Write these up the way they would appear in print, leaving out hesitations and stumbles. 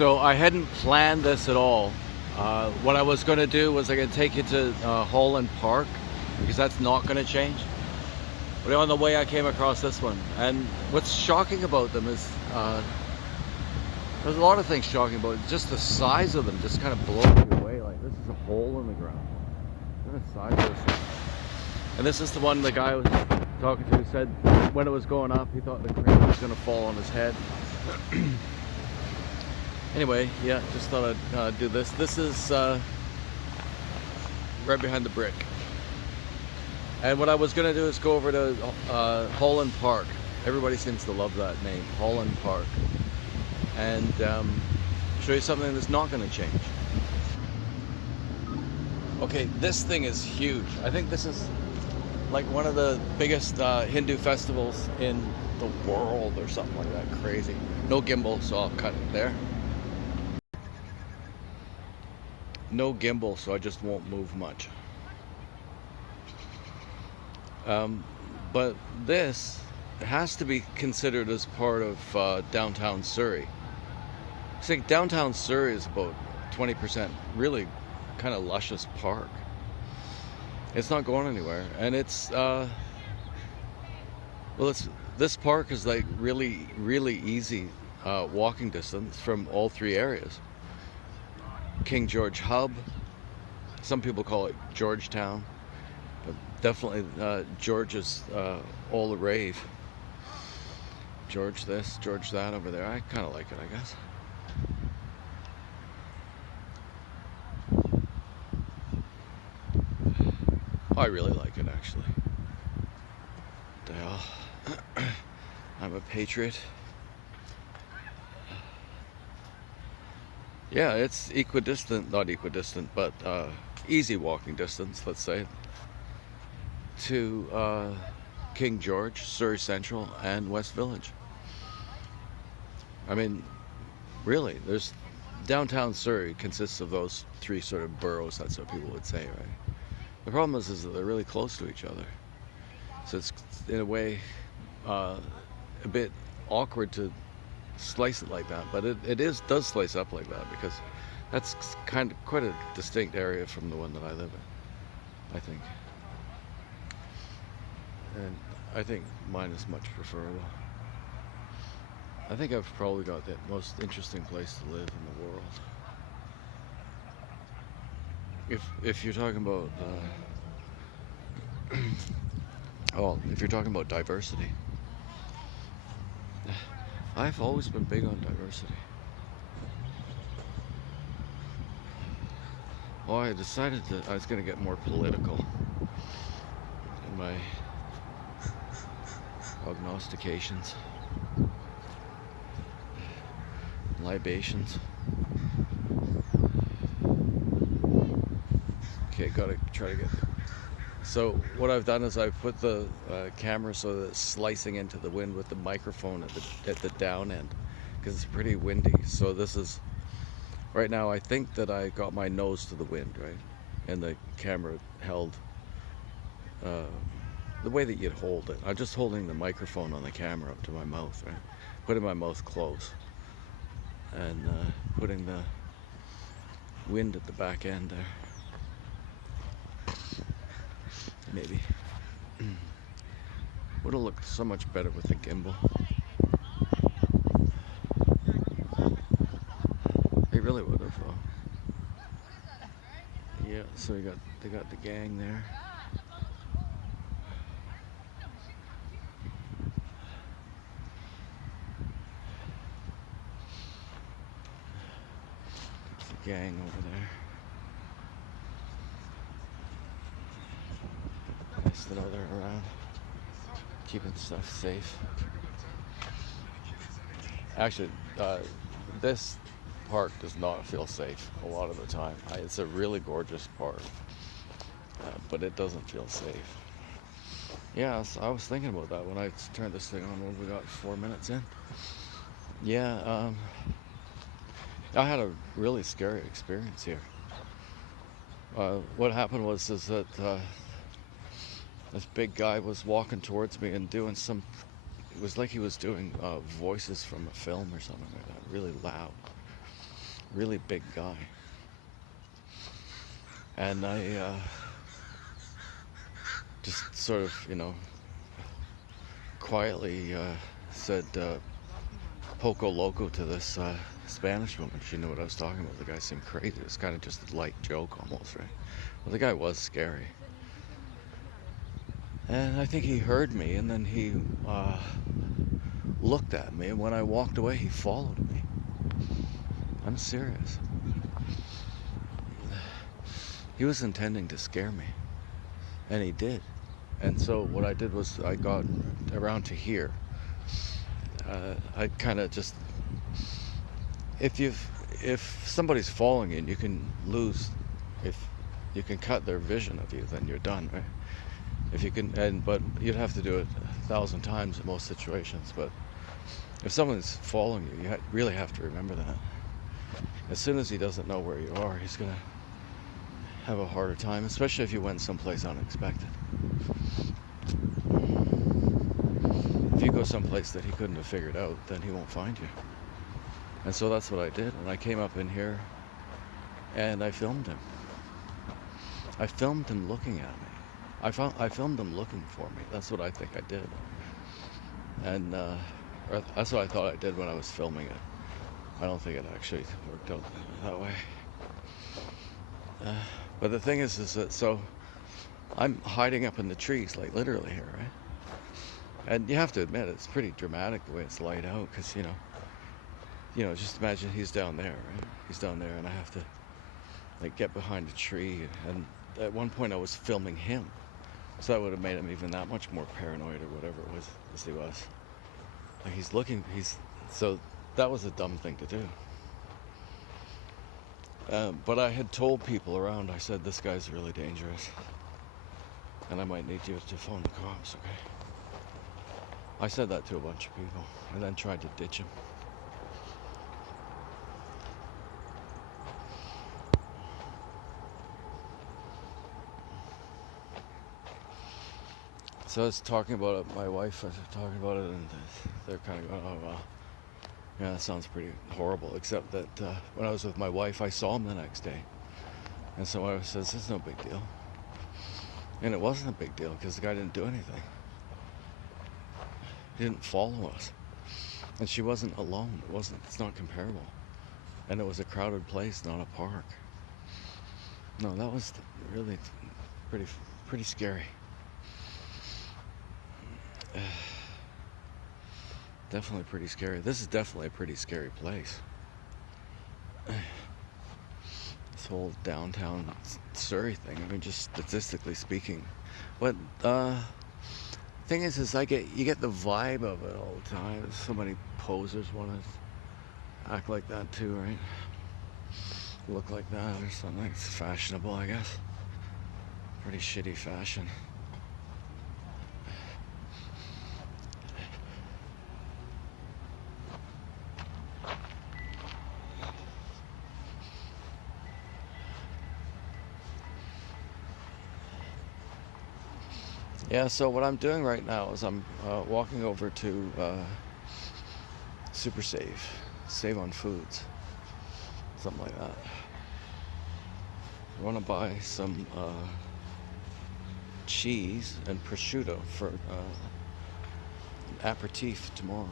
So I hadn't planned this at all. What I was going to do was I going to take you to Holland Park because that's not going to change. But on the way I came across this one, and what's shocking about them is there's a lot of things shocking about it. Just the size of them just kind of blows you away. Like, this is a hole in the ground. Look at the size of this. And this is the one the guy I was talking to said when it was going up, he thought the crane was going to fall on his head. Anyway, yeah, just thought I'd do this. This is right behind the brick. And what I was going to do is go over to Holland Park. Everybody seems to love that name, Holland Park. And show you something that's not going to change. Okay, this thing is huge. I think this is like one of the biggest Hindu festivals in the world or something like that. Crazy. No gimbal, so I'll cut it there. No gimbal, so I just won't move much. But this has to be considered as part of downtown Surrey. I think downtown Surrey is about 20% really kind of luscious park. It's not going anywhere, and this park is like really easy walking distance from all three areas. King George Hub, some people call it Georgetown, but definitely George is all the rave. George this, George that over there. I kind of like it, I guess. I really like it, actually. The hell. I'm a patriot. Yeah, it's not equidistant, but easy walking distance, let's say, to King George, Surrey Central, and West Village. I mean, really, downtown Surrey consists of those three sort of boroughs, that's what people would say, right? The problem is that they're really close to each other. So it's, in a way, a bit awkward to slice it like that, but it does slice up like that because that's quite a distinct area from the one that I live in, I think. And I think mine is much preferable. I think I've probably got the most interesting place to live in the world. If you're talking about if you're talking about diversity, I've always been big on diversity. Well, I decided that I was going to get more political in my prognostications, libations. Okay, gotta try to get. So what I've done is I've put the camera so that it's slicing into the wind with the microphone at the down end because it's pretty windy. So this is right now. I think that I got my nose to the wind, right, and the camera held the way that you'd hold it. I'm just holding the microphone on the camera up to my mouth, right, putting my mouth close, and putting the wind at the back end there. Maybe would have looked so much better with the gimbal. It really would have. Yeah, so they got the gang there. It's the gang over there. Nice to know they're around, keeping stuff safe. Actually, this park does not feel safe a lot of the time. It's a really gorgeous park, but it doesn't feel safe. Yeah, so I was thinking about that when I turned this thing on when we got 4 minutes in. Yeah, I had a really scary experience here. What happened was that this big guy was walking towards me and doing it was like he was doing voices from a film or something like that, really loud. really big guy. And I just sort of, quietly said Poco Loco to this Spanish woman. She knew what I was talking about. The guy seemed crazy. It was kind of just a light joke almost, right? Well, the guy was scary. And I think he heard me, and then he looked at me, and when I walked away, he followed me. I'm serious. He was intending to scare me, and he did. And so what I did was I got around to here. I kind of just, if somebody's following you, and you can lose, if you can cut their vision of you, then you're done, right? If you can, but you'd have to do it 1,000 times in most situations. But if someone's following you, you really have to remember that. As soon as he doesn't know where you are, he's gonna have a harder time, especially if you went someplace unexpected. If you go someplace that he couldn't have figured out, then he won't find you. And so that's what I did. And I came up in here and I filmed him. I filmed him looking at me. I filmed him looking for me. That's what I think I did. And that's what I thought I did when I was filming it. I don't think it actually worked out that way. But the thing is that, so I'm hiding up in the trees, like literally here, right? And you have to admit, it's pretty dramatic the way it's laid out, because, just imagine he's down there, right? He's down there, and I have to, like, get behind a tree. And at one point I was filming him. So that would have made him even that much more paranoid or whatever it was, as he was. Like, so that was a dumb thing to do. But I had told people around, I said, this guy's really dangerous. And I might need you to phone the cops, okay? I said that to a bunch of people, and then tried to ditch him. So I was talking about it, my wife was talking about it, and they're kind of going, oh, well, yeah, that sounds pretty horrible, except that when I was with my wife, I saw him the next day. And so my wife says, this is no big deal. And it wasn't a big deal, because the guy didn't do anything. He didn't follow us. And she wasn't alone. It's not comparable. And it was a crowded place, not a park. No, that was really pretty scary. Definitely pretty scary. This is definitely a pretty scary place. This whole downtown Surrey thing. I mean, just statistically speaking. But thing is you get the vibe of it all the time. So many posers want to act like that too, right? Look like that or something. It's fashionable, I guess. Pretty shitty fashion. Yeah, so what I'm doing right now is I'm walking over to Super Save on Foods, something like that. I want to buy some cheese and prosciutto for an aperitif tomorrow.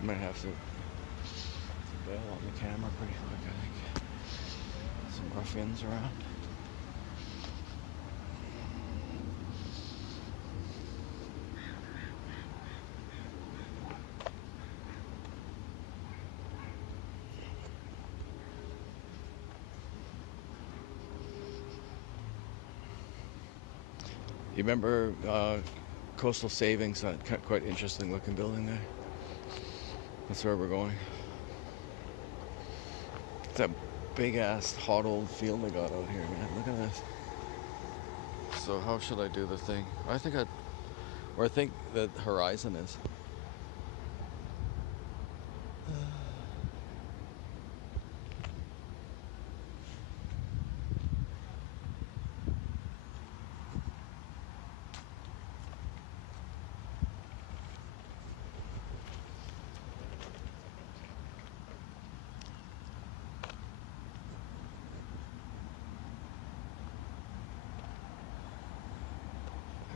I might have to bail on the camera pretty quick, I think. Some ruffians around. You remember Coastal Savings, that quite interesting looking building there? That's where we're going. It's that big ass hot old field they got out here, man. Look at this. So how should I do the thing? I think the horizon is.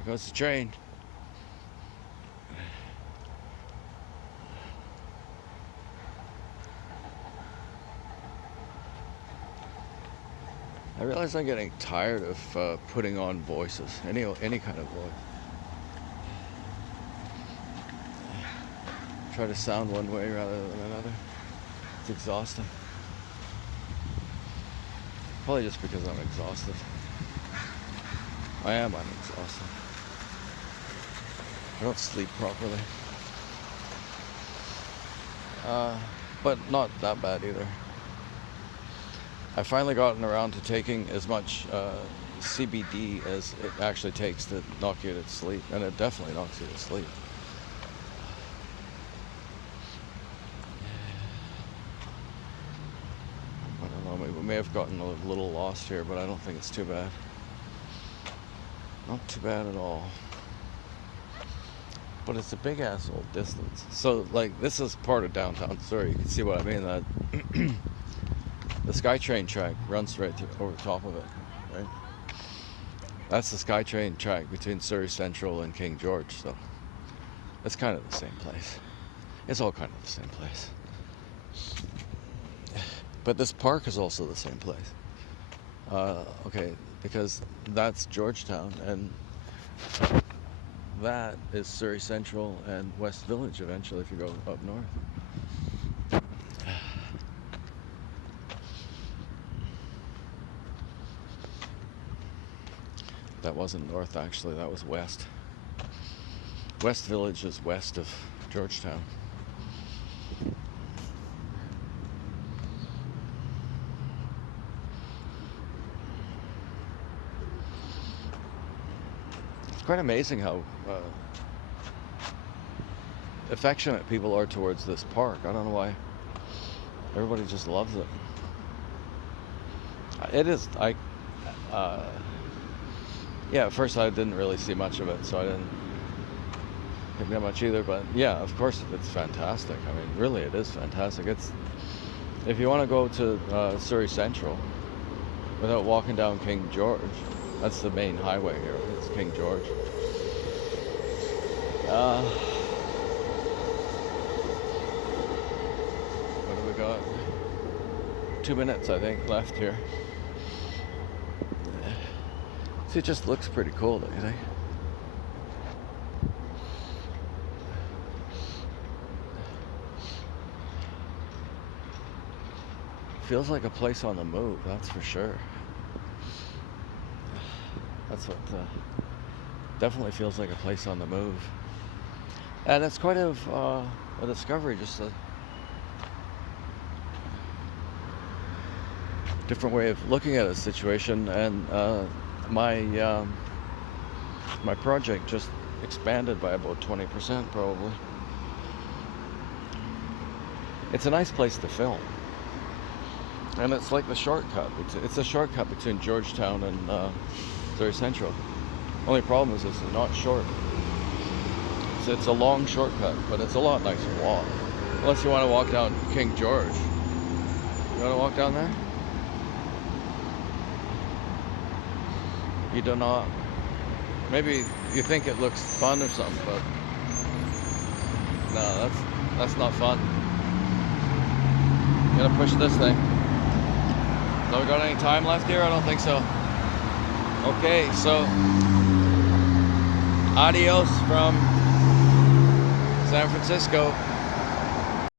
There goes the train. I realize I'm getting tired of putting on voices, any kind of voice. Try to sound one way rather than another. It's exhausting. Probably just because I'm exhausted. I'm exhausted. I don't sleep properly. But not that bad either. I've finally gotten around to taking as much CBD as it actually takes to knock you to sleep, and it definitely knocks you to sleep. I don't know, we may have gotten a little lost here, but I don't think it's too bad. Not too bad at all. But it's a big ass old distance. So, like, this is part of downtown Surrey. You can see what I mean. That the SkyTrain track runs right over top of it, right? That's the SkyTrain track between Surrey Central and King George. So it's kind of the same place. It's all kind of the same place. But this park is also the same place. Okay, because that's Georgetown, and that is Surrey Central and West Village eventually if you go up north. That wasn't north, actually, that was west. West Village is west of Georgetown. It's quite amazing how affectionate people are towards this park. I don't know why. Everybody just loves it. It is, yeah, at first I didn't really see much of it, so I didn't get much either, but yeah, of course it's fantastic. I mean, really it is fantastic. It's, if you want to go to Surrey Central without walking down King George, that's the main highway here, it's King George. What do we got? 2 minutes, I think, left here. See, it just looks pretty cool, don't you think? Feels like a place on the move, that's for sure. That's what definitely feels like a place on the move. And it's quite a discovery, just a different way of looking at a situation. And my project just expanded by about 20% probably. It's a nice place to film, and it's like the shortcut. It's a shortcut between Georgetown and Surrey Central. Only problem is it's not short. It's a long shortcut, but it's a lot nicer to walk. Unless you want to walk down King George. You want to walk down there? You do not. Maybe you think it looks fun or something, but no, that's not fun. You gotta push this thing. So we got any time left here? I don't think so. Okay, so adios from San Francisco.